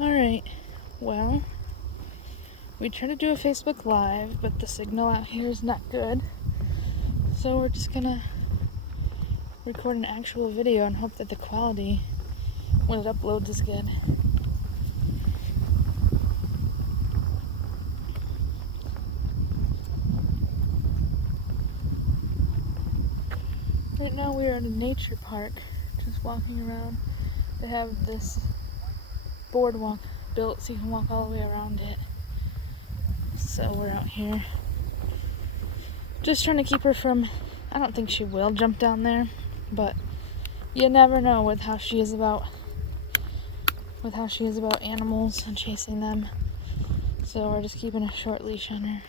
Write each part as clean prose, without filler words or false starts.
Alright, well, we tried to do a Facebook Live, but the signal out here is not good. So we're just gonna record an actual video and hope that the quality when it uploads is good. Right now we are at a nature park, just walking around. They have this boardwalk built so you can walk all the way around it. So we're out here just trying to keep her from, I don't think she will jump down there, but you never know with how she is about animals and chasing them. So we're just keeping a short leash on her.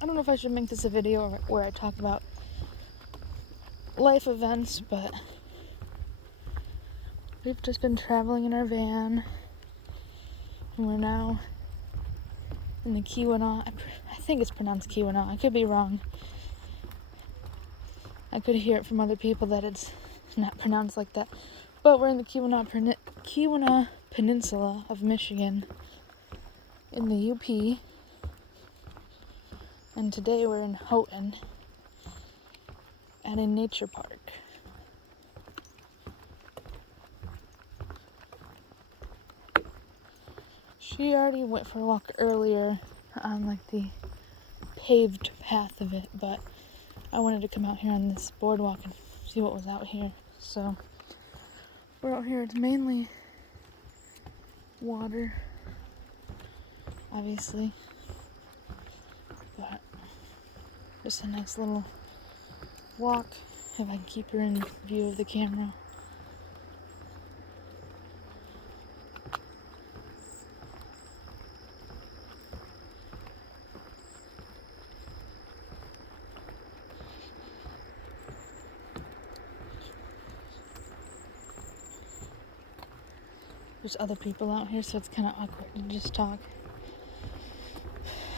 I don't know if I should make this a video where I talk about life events, but we've just been traveling in our van, and we're now in the Chiweenie. I think it's pronounced Chiweenie. I could be wrong. I could hear it from other people that it's not pronounced like that. But we're in the Chiweenie Peninsula of Michigan in the UP. And today we're in Houghton at a nature park. She already went for a walk earlier on like the paved path of it, but I wanted to come out here on this boardwalk and see what was out here. So we're out here. It's mainly water, obviously, but just a nice little walk if I can keep her in view of the camera. There's other people out here, so it's kind of awkward to just talk.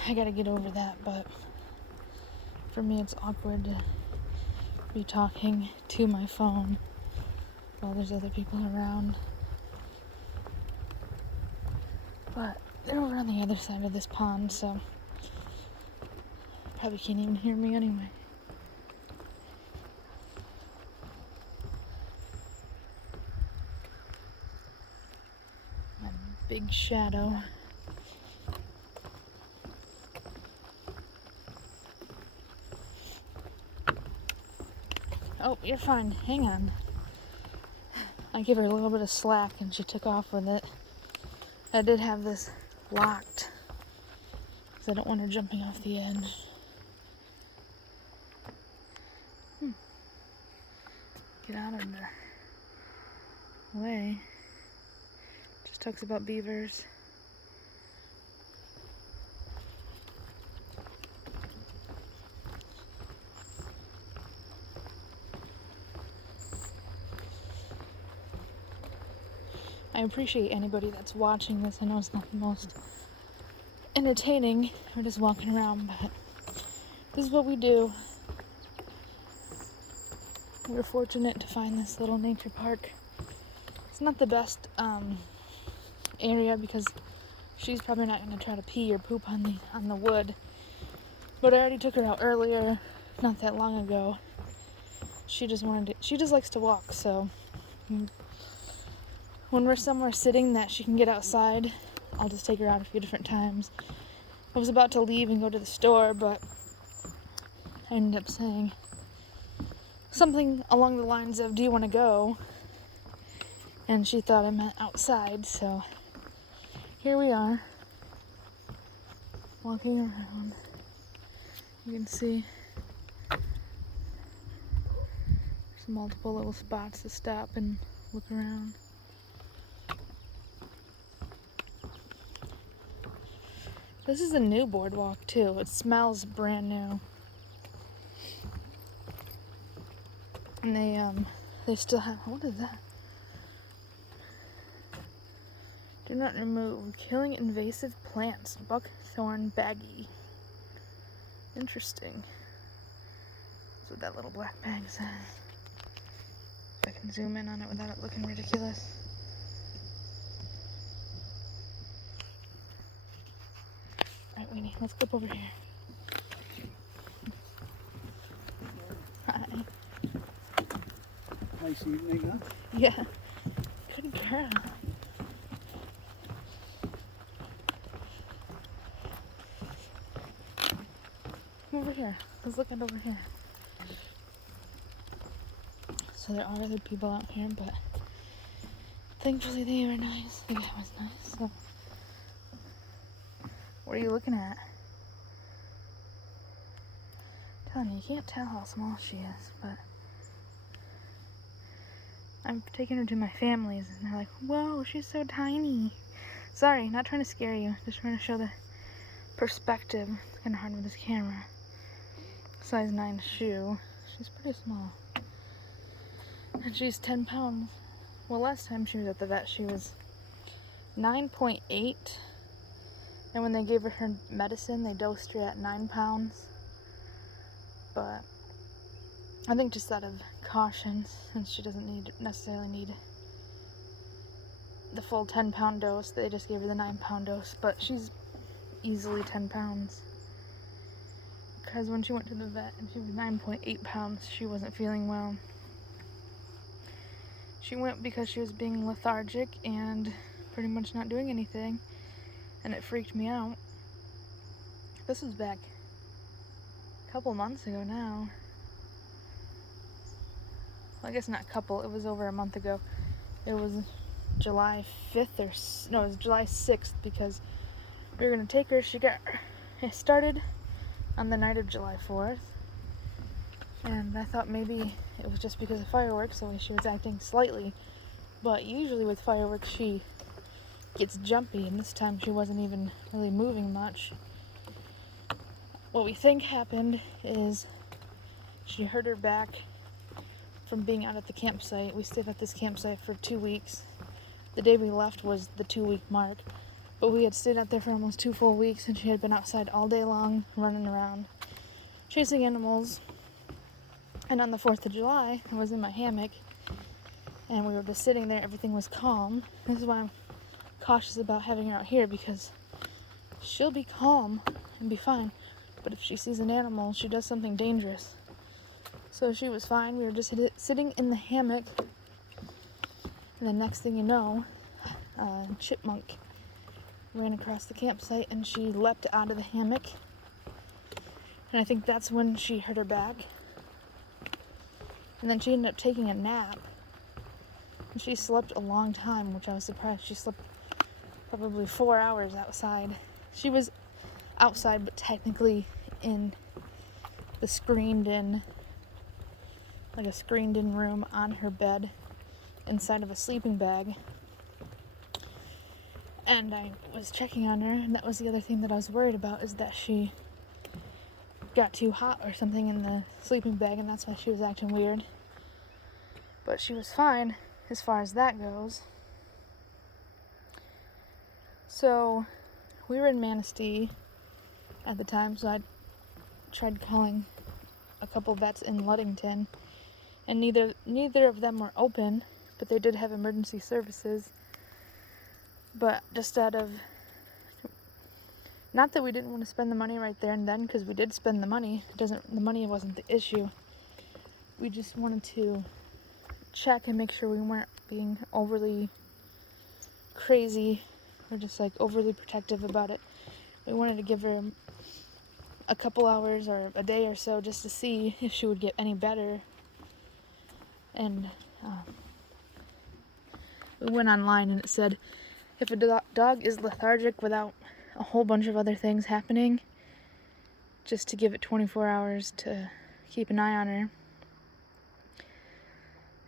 I gotta get over that, but for me it's awkward to be talking to my phone while there's other people around. But they're over on the other side of this pond, so probably can't even hear me anyway. My big shadow. Oh, you're fine. Hang on. I gave her a little bit of slack and she took off with it. I did have this locked because I don't want her jumping off the edge. Get out of the way. Just talks about beavers. I appreciate anybody that's watching this. I know it's not the most entertaining. We're just walking around, but this is what we do. We're fortunate to find this little nature park. It's not the best area because she's probably not going to try to pee or poop on the wood. But I already took her out earlier, not that long ago. She just likes to walk, so when we're somewhere sitting that she can get outside, I'll just take her out a few different times. I was about to leave and go to the store, but I ended up saying something along the lines of, "Do you want to go?" And she thought I meant outside, so here we are, walking around. You can see there's multiple little spots to stop and look around. This is a new boardwalk too. It smells brand new. And they still have, what is that? Do not remove. Killing invasive plants. Buckthorn baggy. Interesting. That's what that little black bag says. If I can zoom in on it without it looking ridiculous. Alright, Weenie, let's go up over here. Hi. Nice evening, huh? Yeah. Good girl. Come over here. Let's look at over here. So there are other people out here, but thankfully they were nice. The guy was nice. So what are you looking at? Telling you, you can't tell how small she is, but I'm taking her to my family's and they're like, whoa, she's so tiny. Sorry, not trying to scare you, just trying to show the perspective. It's kind of hard with this camera. Size 9 shoe. She's pretty small. And she's 10 pounds. Well, last time she was at the vet, she was 9.8. And when they gave her medicine, they dosed her at 9 pounds. But I think just out of caution, since she doesn't necessarily need the full 10-pound dose, they just gave her the 9-pound dose. But she's easily 10 pounds. Because when she went to the vet and she was 9.8 pounds, she wasn't feeling well. She went because she was being lethargic and pretty much not doing anything. And it freaked me out. This was back a couple months ago now. Well, I guess not couple, it was over a month ago. It was July 5th no, it was July 6th because we were going to take her. It started on the night of July 4th. And I thought maybe it was just because of fireworks, so she was acting slightly. But usually with fireworks, she gets jumpy, and this time she wasn't even really moving much. What we think happened is she hurt her back from being out at the campsite. We stayed at this campsite for 2 weeks. The day we left was the 2-week mark, but we had stayed out there for almost 2 full weeks, and she had been outside all day long, running around, chasing animals. And on the 4th of July, I was in my hammock, and we were just sitting there. Everything was calm. This is why I'm cautious about having her out here, because she'll be calm and be fine, but if she sees an animal, she does something dangerous. So she was fine. We were just sitting in the hammock, and the next thing you know, a chipmunk ran across the campsite, and she leapt out of the hammock, and I think that's when she hurt her back. And then she ended up taking a nap, and she slept a long time, which I was surprised. She slept probably 4 hours outside. She was outside, but technically in the screened-in room on her bed inside of a sleeping bag. And I was checking on her, and that was the other thing that I was worried about, is that she got too hot or something in the sleeping bag, and that's why she was acting weird. But she was fine as far as that goes. So we were in Manistee at the time, so I tried calling a couple vets in Ludington, and neither of them were open, but they did have emergency services. But just out of, not that we didn't want to spend the money right there and then, because we did spend the money. The money wasn't the issue. We just wanted to check and make sure we weren't being overly crazy or just like overly protective about it. We wanted to give her a couple hours or a day or so just to see if she would get any better. And we went online and it said if a dog is lethargic without a whole bunch of other things happening, just to give it 24 hours to keep an eye on her.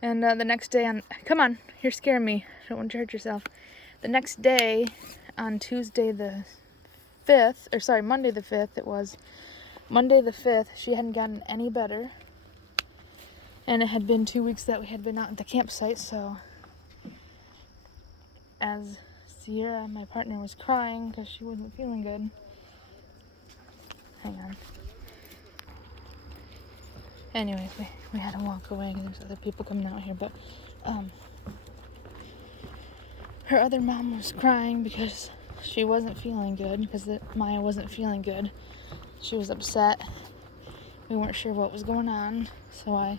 And the next day come on, you're scaring me. I don't want you to hurt yourself. The next day, on Monday the 5th, it was. Monday the 5th, she hadn't gotten any better. And it had been 2 weeks that we had been out at the campsite, so as Sierra, my partner, was crying because she wasn't feeling good. Hang on. Anyways, we had to walk away because there's other people coming out here, but her other mom was crying because she wasn't feeling good, because Maya wasn't feeling good. She was upset. We weren't sure what was going on, so I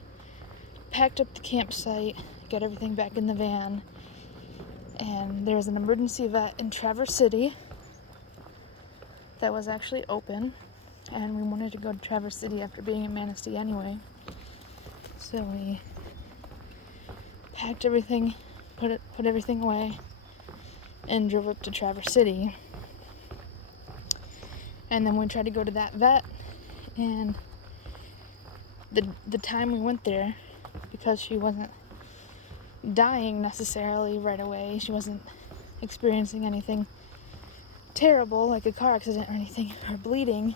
packed up the campsite, got everything back in the van, and there was an emergency vet in Traverse City that was actually open, and we wanted to go to Traverse City after being in Manistee anyway. So we packed everything, put everything away, and drove up to Traverse City. And then we tried to go to that vet, and the time we went there, because she wasn't dying necessarily right away, she wasn't experiencing anything terrible like a car accident or anything, or bleeding,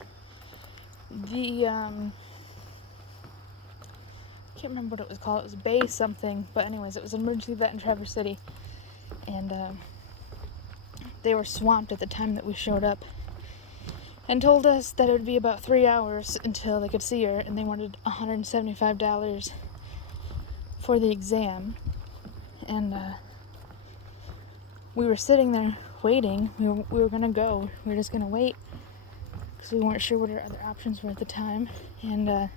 I can't remember what it was called, it was Bay something, but anyways, it was an emergency vet in Traverse City, and they were swamped at the time that we showed up, and told us that it would be about 3 hours until they could see her, and they wanted $175 for the exam. And we were sitting there waiting. We were gonna go. We were just gonna wait because we weren't sure what our other options were at the time. And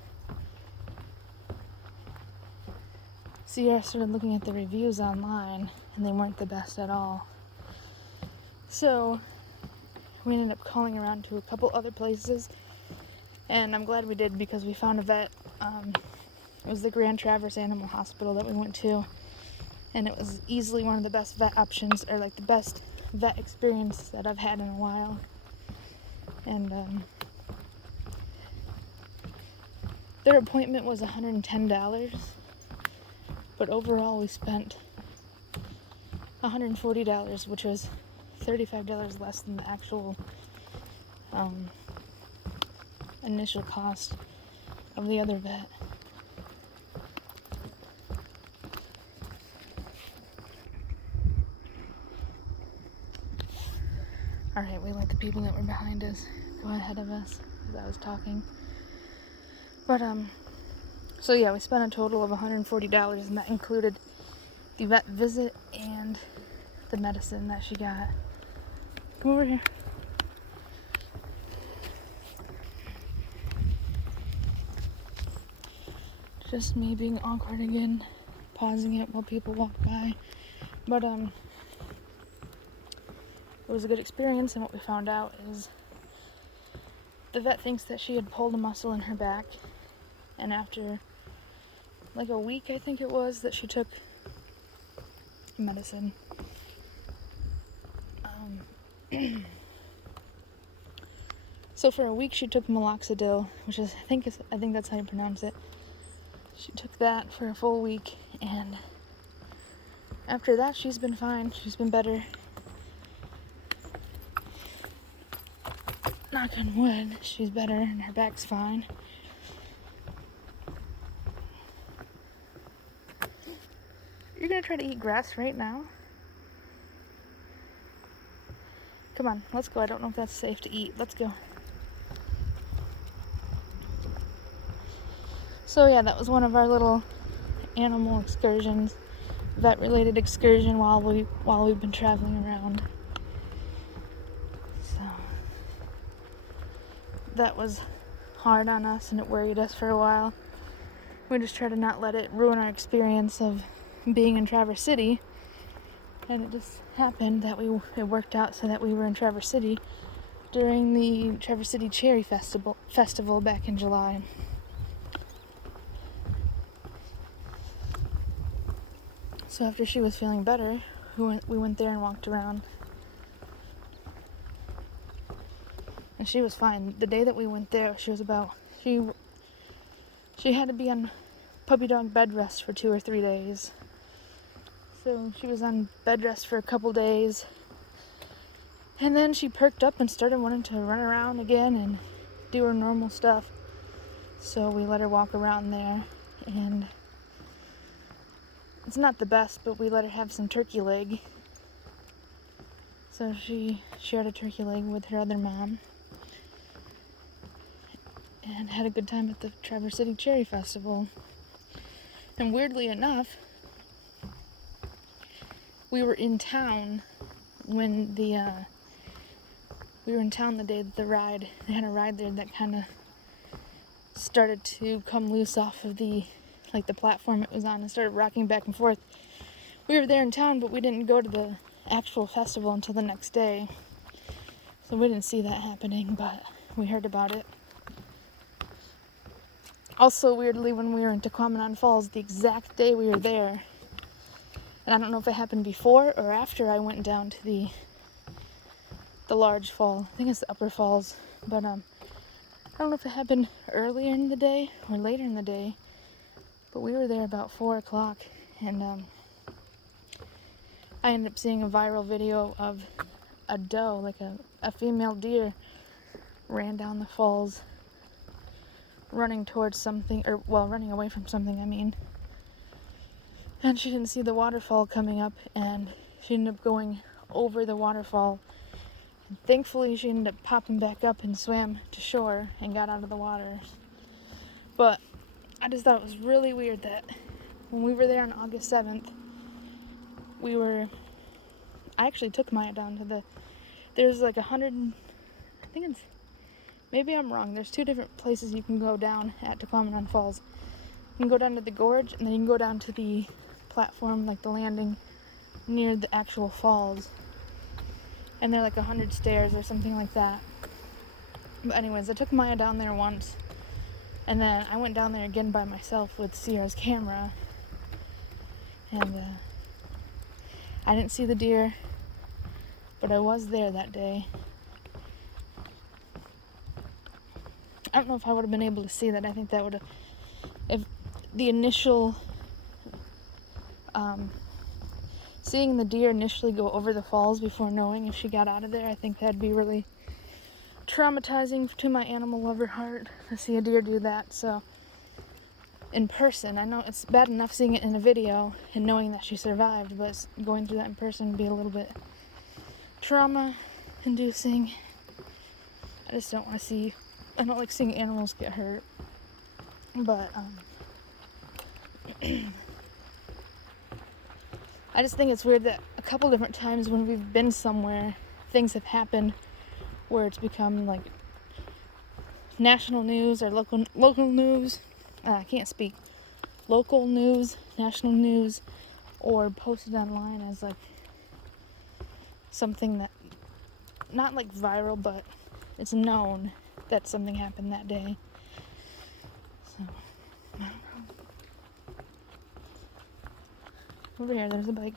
Sierra started looking at the reviews online, and they weren't the best at all. So we ended up calling around to a couple other places, and I'm glad we did because we found a vet. It was the Grand Traverse Animal Hospital that we went to, and it was easily one of the best vet options, or like the best vet experience that I've had in a while. And their appointment was $110, but overall we spent $140, which was $35 less than the actual initial cost of the other vet. Alright, we let the people that were behind us go ahead of us as I was talking. But so yeah, we spent a total of $140, and that included the vet visit and the medicine that she got. Come over here. Just me being awkward again, pausing it while people walk by. But it was a good experience, and what we found out is the vet thinks that she had pulled a muscle in her back, and after like a week, I think it was, that she took medicine. So for a week she took minoxidil, which is I think that's how you pronounce it. She took that for a full week, and after that she's been fine. She's been better. Knock on wood, she's better and her back's fine. You're gonna try to eat grass right now? Come on, let's go. I don't know if that's safe to eat. Let's go. So yeah, that was one of our little animal excursions, vet-related excursion while we've been traveling around. So that was hard on us, and it worried us for a while. We just tried to not let it ruin our experience of being in Traverse City, and it just happened that it worked out so that we were in Traverse City during the Traverse City Cherry Festival back in July. So after she was feeling better, we went there and walked around. And she was fine. The day that we went there, she had to be on puppy dog bed rest for 2 or 3 days. So she was on bed rest for a couple days. And then she perked up and started wanting to run around again and do her normal stuff. So we let her walk around there, and it's not the best, but we let her have some turkey leg. So she shared a turkey leg with her other mom. and had a good time at the Traverse City Cherry Festival. And weirdly enough, we were in town when the day that they had a ride there that kind of started to come loose off of the platform it was on and started rocking back and forth. We were there in town, but we didn't go to the actual festival until the next day. So we didn't see that happening, but we heard about it. Also, weirdly, when we were in Tequamanon Falls, the exact day we were there, and I don't know if it happened before or after I went down to the large fall. I think it's the upper falls, but I don't know if it happened earlier in the day or later in the day, but we were there about 4 o'clock, and I ended up seeing a viral video of a doe, like a female deer, ran down the falls, running towards something, running away from something, I mean. And she didn't see the waterfall coming up, and she ended up going over the waterfall. And thankfully, she ended up popping back up and swam to shore and got out of the water. But I just thought it was really weird that when we were there on August 7th, I actually took Maya down to there's like 100, I think it's, maybe I'm wrong, there's 2 different places you can go down at Tequamanon Falls. You can go down to the gorge, and then you can go down to the platform, like the landing, near the actual falls. And they're like 100 stairs or something like that. But anyways, I took Maya down there once, and then I went down there again by myself with Sierra's camera. And I didn't see the deer, but I was there that day. I don't know if I would have been able to see that. I think that would have, if the initial, seeing the deer initially go over the falls before knowing if she got out of there, I think that'd be really traumatizing to my animal lover heart to see a deer do that. So in person, I know it's bad enough seeing it in a video and knowing that she survived, but going through that in person would be a little bit trauma-inducing. I just don't want to see, I don't like seeing animals get hurt. But I just think it's weird that a couple different times when we've been somewhere, things have happened where it's become like national news or local news. I can't speak. Local news, national news, or posted online as like something that, not like viral, but it's known that something happened that day. So, I don't know. Over here, there's a bike.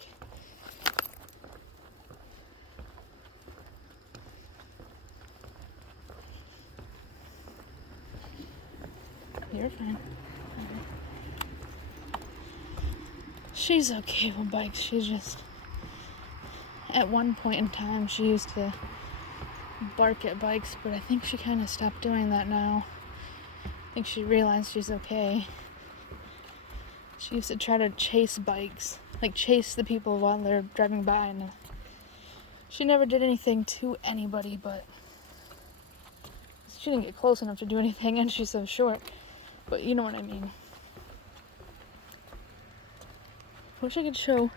You're fine. She's okay with bikes. She's just, at one point in time, she used to bark at bikes, but I think she kind of stopped doing that now. I think she realized she's okay. She used to try to chase bikes, like chase the people while they're driving by, and she never did anything to anybody, but she didn't get close enough to do anything, and she's so short. But you know what I mean. Wish I could show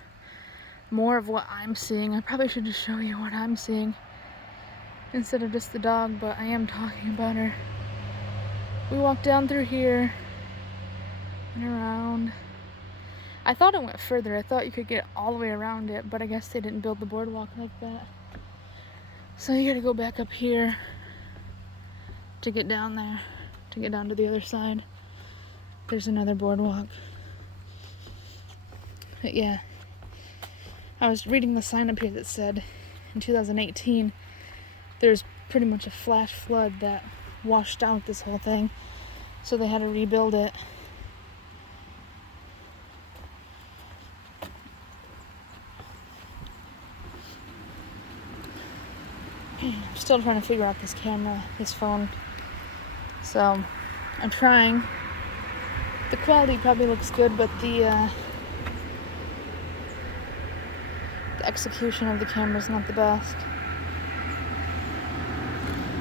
more of what I'm seeing. I probably should just show you what I'm seeing instead of just the dog, but I am talking about her. We walked down through here and around. I thought it went further. I thought you could get all the way around it, but I guess they didn't build the boardwalk like that. So you gotta go back up here to get down there, to get down to the other side. There's another boardwalk. But yeah, I was reading the sign up here that said in 2018 there's pretty much a flash flood that washed out this whole thing, so they had to rebuild it. I'm still trying to figure out this camera, this phone, so I'm trying. The quality probably looks good, but the execution of the camera is not the best.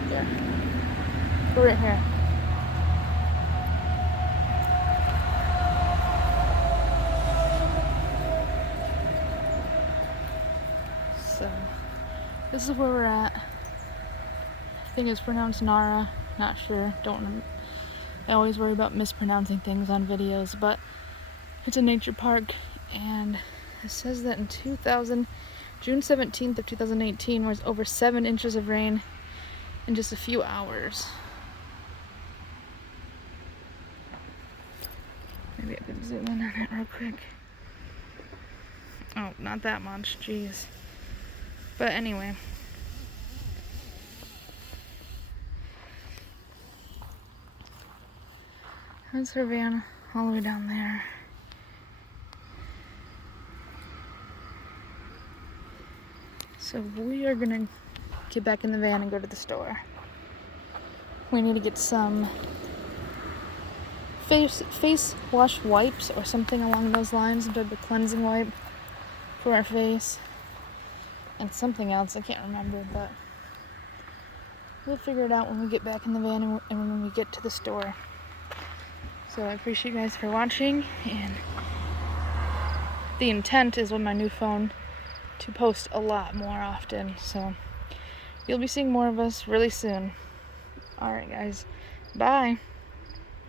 Here. Go right here. So this is where we're at. I think it's pronounced Nara, not sure, I always worry about mispronouncing things on videos, but it's a nature park, and it says that in June 17th of 2018 was over 7 inches of rain in just a few hours. Maybe I can zoom in on it real quick. Oh, not that much, jeez. But anyway. That's her van all the way down there. So we are gonna get back in the van and go to the store. We need to get some face wash wipes or something along those lines, a cleansing wipe for our face, and something else I can't remember, but we'll figure it out when we get back in the van and when we get to the store. So I appreciate you guys for watching, and the intent is with my new phone to post a lot more often, so you'll be seeing more of us really soon. Alright guys, bye!